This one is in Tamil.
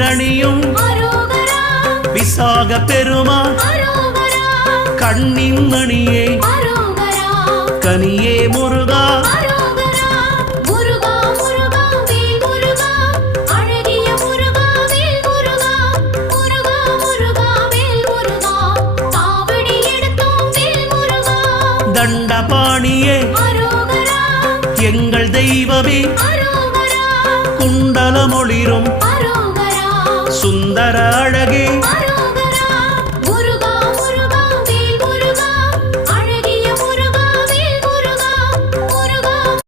நீரணியும் விசாக பெருமான் கண்ணின் மணியே கனியே முருகா தண்டபாணியே எங்கள் தெய்வமே குண்டலமொளிரும் சுந்தர அழகே